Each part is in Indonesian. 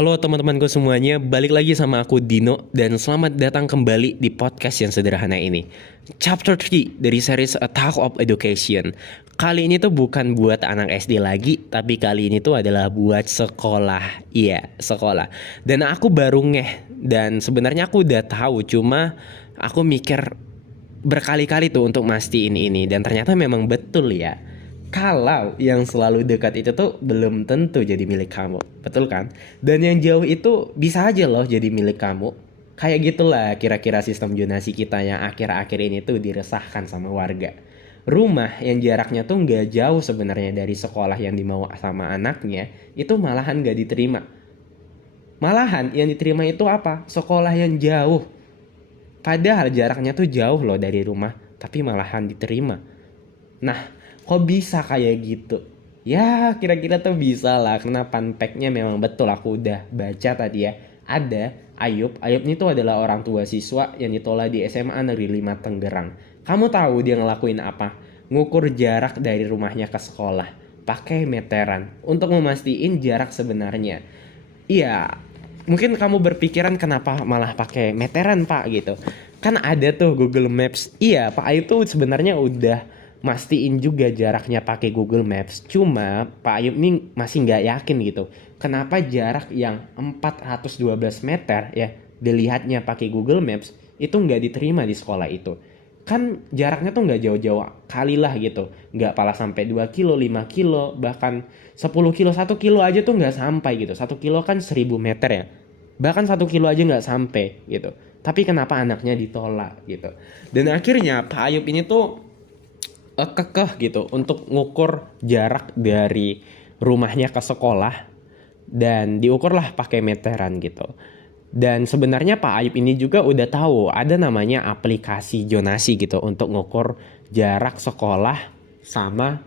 Halo teman-temanku semuanya, balik lagi sama aku Dino dan selamat datang kembali di podcast yang sederhana ini. Chapter 3 dari series A Talk of Education. Kali ini tuh bukan buat anak SD lagi, tapi kali ini tuh adalah buat sekolah. Iya, sekolah. Dan aku baru dan sebenarnya aku udah tahu, cuma aku mikir berkali-kali tuh untuk mastiin ini dan ternyata memang betul ya. Kalau yang selalu dekat itu tuh belum tentu jadi milik kamu, betul kan? Dan yang jauh itu bisa aja loh jadi milik kamu. Kayak gitulah kira-kira sistem zonasi kita yang akhir-akhir ini tuh diresahkan sama warga. Rumah yang jaraknya tuh nggak jauh sebenarnya dari sekolah yang dimau sama anaknya, itu malahan nggak diterima. Malahan yang diterima itu apa? Sekolah yang jauh. Padahal jaraknya tuh jauh loh dari rumah, tapi malahan diterima. Nah, kok bisa kayak gitu? Ya, kira-kira tuh bisa lah, karena fun fact-nya memang betul aku udah baca tadi ya. Ada Ayub. Ayub ini tuh adalah orang tua siswa yang ditolak di SMA Negeri 5 Tangerang. Kamu tahu dia ngelakuin apa? Ngukur jarak dari rumahnya ke sekolah pakai meteran untuk memastiin jarak sebenarnya. Iya, mungkin kamu berpikiran kenapa malah pakai meteran, Pak, gitu. Kan ada tuh Google Maps. Iya, Pak Ayub tuh sebenarnya udah mastiin juga jaraknya pakai Google Maps. Cuma Pak Ayub ini masih nggak yakin gitu. Kenapa jarak yang 412 meter ya dilihatnya pakai Google Maps itu nggak diterima di sekolah itu. Kan jaraknya tuh nggak jauh-jauh kali lah gitu. Nggak pala sampai 2 kilo, 5 kilo, bahkan 10 kilo, 1 kilo aja tuh nggak sampai gitu. 1 kilo kan 1000 meter ya. Bahkan 1 kilo aja nggak sampai gitu. Tapi kenapa anaknya ditolak gitu. Dan akhirnya Pak Ayub ini tuh kekeh gitu untuk ngukur jarak dari rumahnya ke sekolah dan diukurlah pakai meteran gitu. Dan sebenarnya Pak Ayub ini juga udah tahu ada namanya aplikasi zonasi gitu untuk ngukur jarak sekolah sama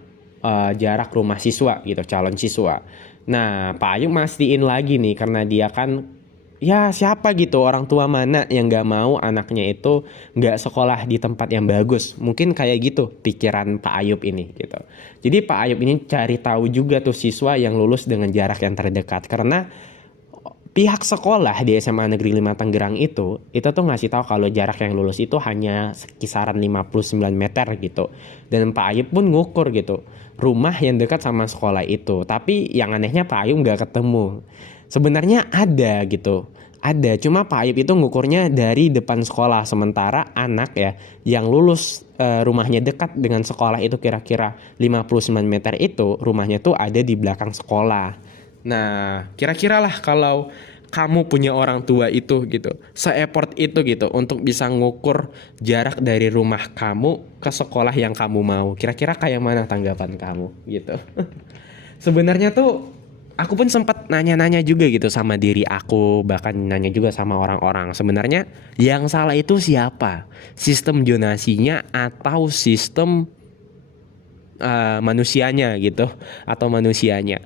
jarak rumah siswa gitu, calon siswa. Nah, Pak Ayub mastiin lagi nih karena dia kan ya siapa gitu orang tua mana yang gak mau anaknya itu gak sekolah di tempat yang bagus. Mungkin kayak gitu pikiran Pak Ayub ini gitu. Jadi Pak Ayub ini cari tahu juga tuh siswa yang lulus dengan jarak yang terdekat. Karena pihak sekolah di SMA Negeri 5 Tangerang itu tuh ngasih tahu kalau jarak yang lulus itu hanya kisaran 59 meter gitu. Dan Pak Ayub pun ngukur gitu rumah yang dekat sama sekolah itu. Tapi yang anehnya Pak Ayub gak ketemu. Sebenarnya ada gitu. Ada, cuma Pak Ayub itu ngukurnya dari depan sekolah. Sementara anak ya yang lulus rumahnya dekat dengan sekolah itu kira-kira 59 meter itu rumahnya tuh ada di belakang sekolah. Nah, kira-kira lah kalau kamu punya orang tua itu gitu, se-effort itu gitu untuk bisa ngukur jarak dari rumah kamu ke sekolah yang kamu mau. Kira-kira kayak mana tanggapan kamu gitu. Sebenarnya tuh aku pun sempat nanya-nanya juga gitu sama diri aku, bahkan nanya juga sama orang-orang. Sebenarnya yang salah itu siapa? Sistem zonasinya atau sistem manusianya gitu, atau manusianya?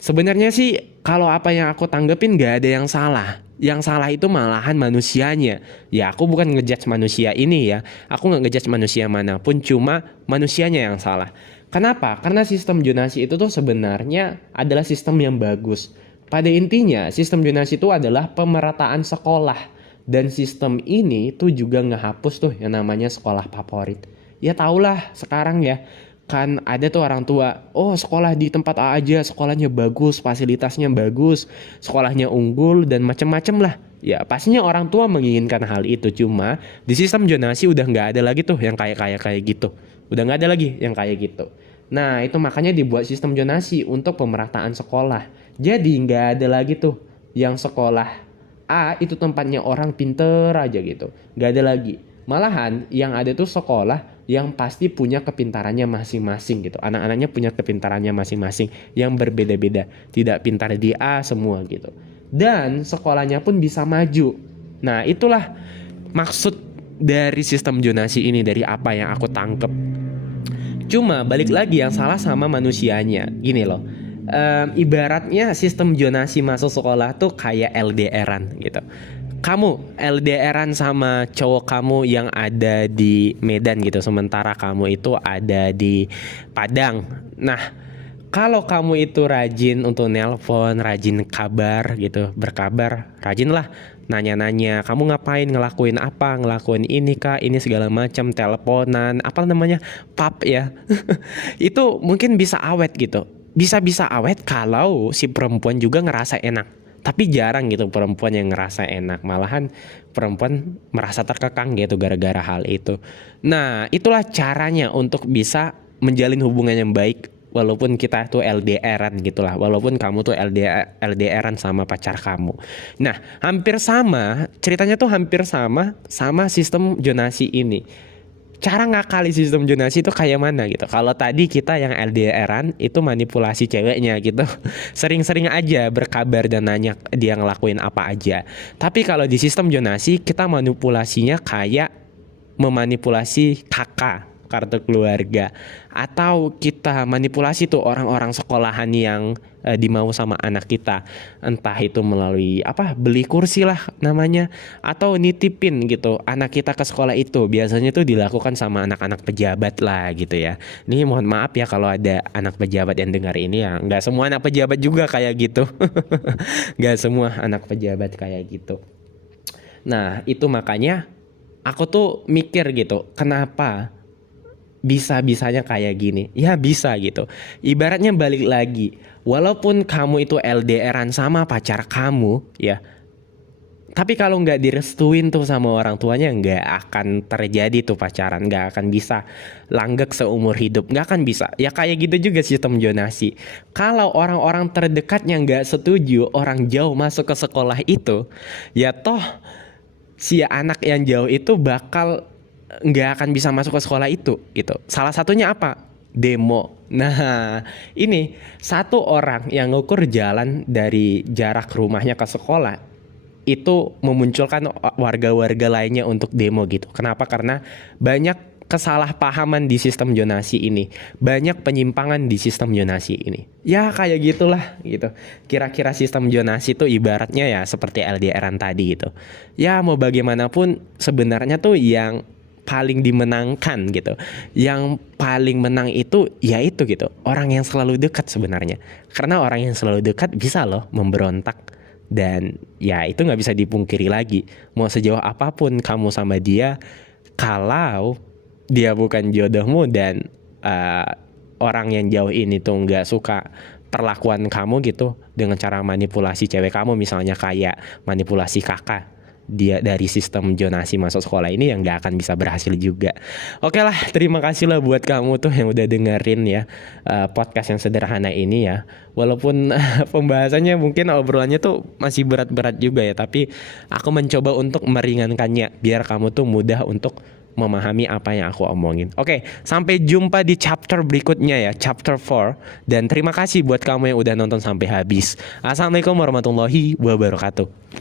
Sebenarnya sih kalau apa yang aku tanggepin gak ada yang salah. Yang salah itu malahan manusianya. Ya aku bukan ngejudge manusia ini ya. Aku gak ngejudge manusia manapun, cuma manusianya yang salah. Kenapa? Karena sistem zonasi itu tuh sebenarnya adalah sistem yang bagus. Pada intinya sistem zonasi itu adalah pemerataan sekolah. Dan sistem ini tuh juga ngehapus tuh yang namanya sekolah favorit. Ya tahulah sekarang ya. Kan ada tuh orang tua, oh sekolah di tempat A aja, sekolahnya bagus, fasilitasnya bagus, sekolahnya unggul dan macem-macem lah. Ya pastinya orang tua menginginkan hal itu, cuma di sistem zonasi udah nggak ada lagi tuh yang kayak gitu. Udah nggak ada lagi yang kayak gitu. Nah itu makanya dibuat sistem zonasi untuk pemerataan sekolah. Jadi nggak ada lagi tuh yang sekolah A itu tempatnya orang pinter aja gitu. Nggak ada lagi. Malahan yang ada tuh sekolah yang pasti punya kepintarannya masing-masing gitu. Anak-anaknya punya kepintarannya masing-masing yang berbeda-beda. Tidak pintar di A semua gitu. Dan sekolahnya pun bisa maju. Nah itulah maksud dari sistem zonasi ini, dari apa yang aku tangkep. Cuma balik lagi yang salah sama manusianya. Gini loh. Ibaratnya sistem zonasi masuk sekolah tuh kayak LDR-an gitu. Kamu LDR-an sama cowok kamu yang ada di Medan gitu, sementara kamu itu ada di Padang. Nah, Kalau kamu itu rajin untuk nelpon, rajin kabar gitu, berkabar, rajin lah nanya-nanya, kamu ngapain, ngelakuin apa, ngelakuin ini kah, ini segala macam, teleponan, apa namanya, pap ya. Itu mungkin bisa awet gitu. Bisa-bisa awet kalau si perempuan juga ngerasa enak. Tapi jarang gitu perempuan yang ngerasa enak. Malahan perempuan merasa terkekang gitu gara-gara hal itu. Nah, itulah caranya untuk bisa menjalin hubungan yang baik walaupun kita tuh LDRan gitulah, walaupun kamu tuh LDRan sama pacar kamu. Nah, hampir sama, ceritanya tuh hampir sama sistem zonasi ini. Cara ngakali sistem zonasi itu kayak mana gitu. Kalau tadi kita yang LDRan itu manipulasi ceweknya gitu. Sering-sering aja berkabar dan nanya dia ngelakuin apa aja. Tapi kalau di sistem zonasi kita manipulasinya kayak memanipulasi kakak, kartu keluarga, atau kita manipulasi tuh orang-orang sekolahan yang dimau sama anak kita, entah itu melalui apa, beli kursi lah namanya, atau nitipin gitu anak kita ke sekolah. Itu biasanya tuh dilakukan sama anak-anak pejabat lah gitu ya. Ini mohon maaf ya kalau ada anak pejabat yang dengar ini ya, nggak semua anak pejabat juga kayak gitu. Nggak semua anak pejabat kayak gitu. Nah itu makanya aku tuh mikir gitu, kenapa bisa-bisanya kayak gini? Ya bisa gitu. Ibaratnya balik lagi, walaupun kamu itu LDRan sama pacar kamu ya, tapi kalau nggak direstuin tuh sama orang tuanya, nggak akan terjadi tuh pacaran, nggak akan bisa langgeng seumur hidup, nggak akan bisa. Ya kayak gitu juga sistem zonasi. Kalau orang-orang terdekatnya nggak setuju orang jauh masuk ke sekolah itu, ya toh si anak yang jauh itu bakal nggak akan bisa masuk ke sekolah itu gitu. Salah satunya apa? Demo. Nah, ini satu orang yang ngukur jalan dari jarak rumahnya ke sekolah itu memunculkan warga-warga lainnya untuk demo gitu. Kenapa? Karena banyak kesalahpahaman di sistem zonasi ini, banyak penyimpangan di sistem zonasi ini. Ya kayak gitulah gitu. Kira-kira sistem zonasi itu ibaratnya ya seperti LDRan tadi gitu. Ya mau bagaimanapun sebenarnya tuh yang paling dimenangkan gitu, yang paling menang itu ya itu gitu, orang yang selalu dekat sebenarnya. Karena orang yang selalu dekat bisa loh memberontak, dan ya itu nggak bisa dipungkiri lagi. Mau sejauh apapun kamu sama dia, kalau dia bukan jodohmu dan orang yang jauh ini tuh nggak suka perlakuan kamu gitu, dengan cara manipulasi cewek kamu misalnya, kayak manipulasi kakak dia dari sistem zonasi masuk sekolah ini, yang nggak akan bisa berhasil juga. Oke lah, terima kasih lah buat kamu tuh yang udah dengerin ya podcast yang sederhana ini ya. Walaupun pembahasannya mungkin obrolannya tuh masih berat-berat juga ya, tapi aku mencoba untuk meringankannya biar kamu tuh mudah untuk memahami apa yang aku omongin. Oke, sampai jumpa di chapter berikutnya ya, chapter 4. Dan terima kasih buat kamu yang udah nonton sampai habis. Assalamualaikum warahmatullahi wabarakatuh.